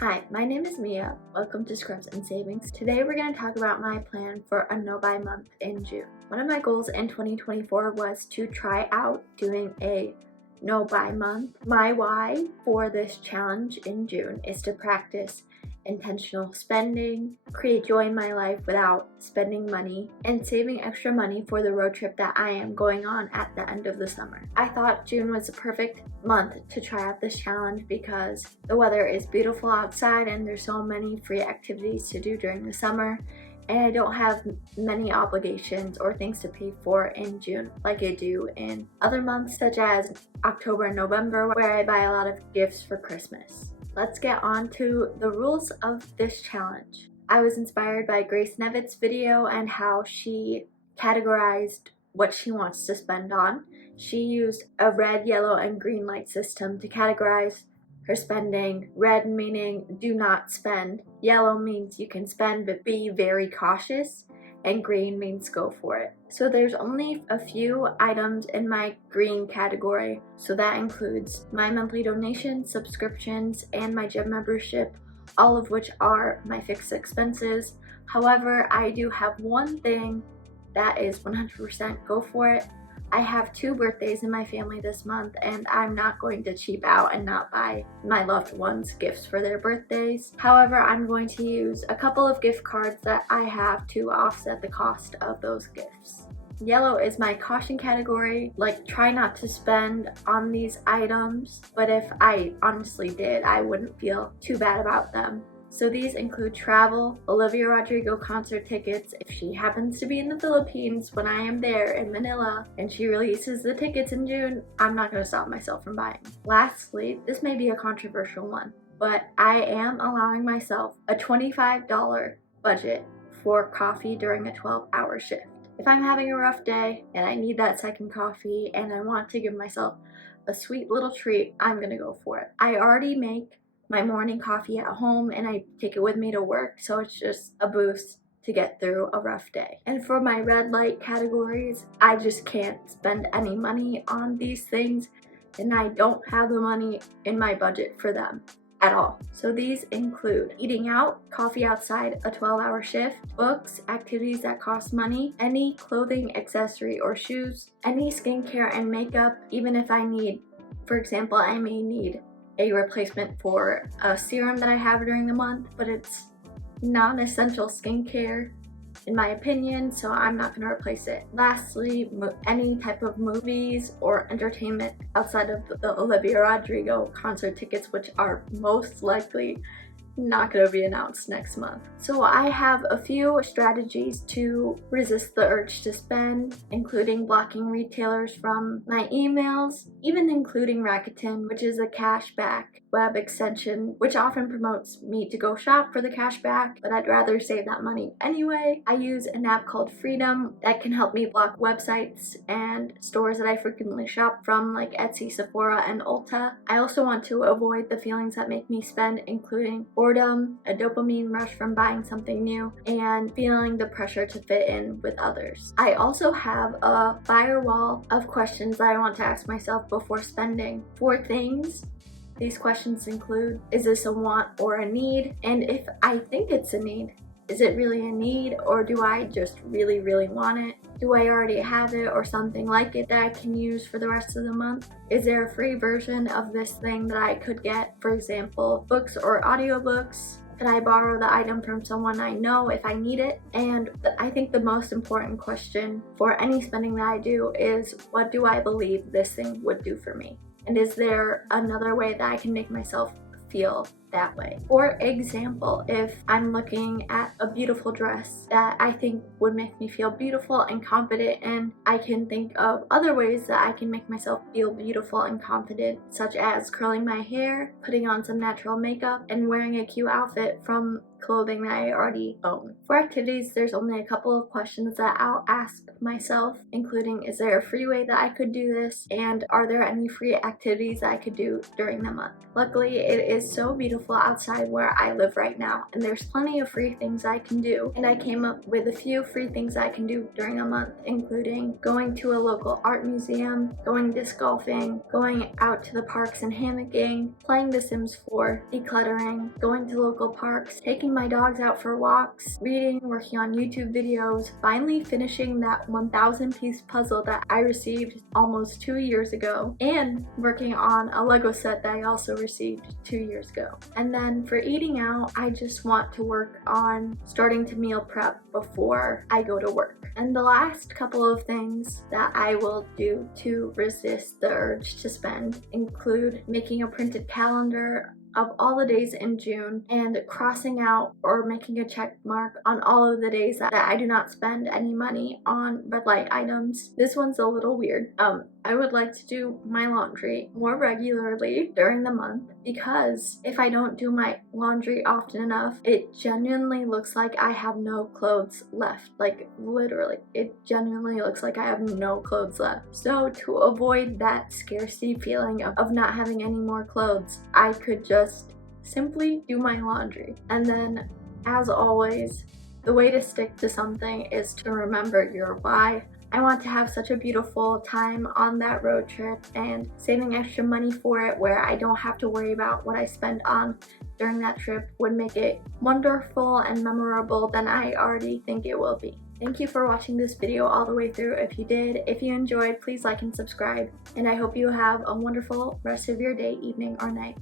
Hi, my name is Mia. Welcome to Scrubs and Savings. Today we're going to talk about my plan for a no-buy month in June. One of my goals in 2024 was to try out doing a no-buy month. My why for this challenge in June is to practice intentional spending, create joy in my life without spending money, and saving extra money for the road trip that I am going on at the end of the summer. I thought June was the perfect month to try out this challenge because the weather is beautiful outside and there's so many free activities to do during the summer, and I don't have many obligations or things to pay for in June like I do in other months such as October and November, where I buy a lot of gifts for Christmas. Let's get on to the rules of this challenge. I was inspired by Grace Nevitt's video and how she categorized what she wants to spend on. She used a red, yellow, and green light system to categorize her spending. Red meaning do not spend, yellow means you can spend but be very cautious, and green means go for it. So there's only a few items in my green category, so that includes my monthly donations, subscriptions, and my gym membership, all of which are my fixed expenses. However, I do have one thing that is 100% go for it. I have 2 birthdays in my family this month, and I'm not going to cheap out and not buy my loved ones gifts for their birthdays. However, I'm going to use a couple of gift cards that I have to offset the cost of those gifts. Yellow is my caution category, like try not to spend on these items, but if I honestly did, I wouldn't feel too bad about them. So these include travel, Olivia Rodrigo concert tickets if she happens to be in the Philippines when I am there in Manila and she releases the tickets in June, I'm not going to stop myself from buying. Lastly, this may be a controversial one, but I am allowing myself a $25 budget for coffee during a 12-hour shift. If I'm having a rough day and I need that second coffee and I want to give myself a sweet little treat, I'm going to go for it. I already make my morning coffee at home and I take it with me to work, so it's just a boost to get through a rough day. And for my red light categories, I just can't spend any money on these things and I don't have the money in my budget for them at all. So these include eating out, coffee outside a 12-hour shift, books, activities that cost money, any clothing, accessory, or shoes, any skincare and makeup, even if I need, for example, I may need a replacement for a serum that I have during the month, but it's non-essential skincare in my opinion, so I'm not going to replace it. Lastly, any type of movies or entertainment outside of the Olivia Rodrigo concert tickets, which are most likely not going to be announced next month. So I have a few strategies to resist the urge to spend, including blocking retailers from my emails, even including Rakuten, which is a cashback web extension which often promotes me to go shop for the cashback, but I'd rather save that money anyway. I use an app called Freedom that can help me block websites and stores that I frequently shop from, like Etsy, Sephora, and Ulta. I also want to avoid the feelings that make me spend, including boredom, a dopamine rush from buying something new, and feeling the pressure to fit in with others. I also have a firewall of questions that I want to ask myself before spending. For things, these questions include, is this a want or a need? And if I think it's a need, is it really a need, or do I just really want it? Do I already have it or something like it that I can use for the rest of the month? Is there a free version of this thing that I could get, for example, books or audiobooks? Could I borrow the item from someone I know if I need it? And I think the most important question for any spending that I do is, what do I believe this thing would do for me? And is there another way that I can make myself feel that way? For example, if I'm looking at a beautiful dress that I think would make me feel beautiful and confident, and I can think of other ways that I can make myself feel beautiful and confident, such as curling my hair, putting on some natural makeup, and wearing a cute outfit from clothing that I already own. For activities, there's only a couple of questions that I'll ask myself, including, is there a free way that I could do this? And are there any free activities that I could do during the month? Luckily, it is so beautiful beautiful outside where I live right now, and there's plenty of free things I can do. And I came up with a few free things I can do during a month, including going to a local art museum, going disc golfing, going out to the parks and hammocking, playing The Sims 4, decluttering, going to local parks, taking my dogs out for walks, reading, working on YouTube videos, finally finishing that 1,000-piece puzzle that I received almost 2 years ago, and working on a Lego set that I also received 2 years ago. And then for eating out, I just want to work on starting to meal prep before I go to work. And the last couple of things that I will do to resist the urge to spend include making a printed calendar of all the days in June and crossing out or making a check mark on all of the days that I do not spend any money on red light items. This one's a little weird. I would like to do my laundry more regularly during the month, because if I don't do my laundry often enough, it genuinely looks like I have no clothes left. Like, literally, it genuinely looks like I have no clothes left. So to avoid that scarcity feeling of not having any more clothes, I could just simply do my laundry. And then, as always, the way to stick to something is to remember your why. I want to have such a beautiful time on that road trip, and saving extra money for it where I don't have to worry about what I spend on during that trip would make it wonderful and memorable than I already think it will be. Thank you for watching this video all the way through. If you did, if you enjoyed, please like and subscribe, and I hope you have a wonderful rest of your day, evening, or night.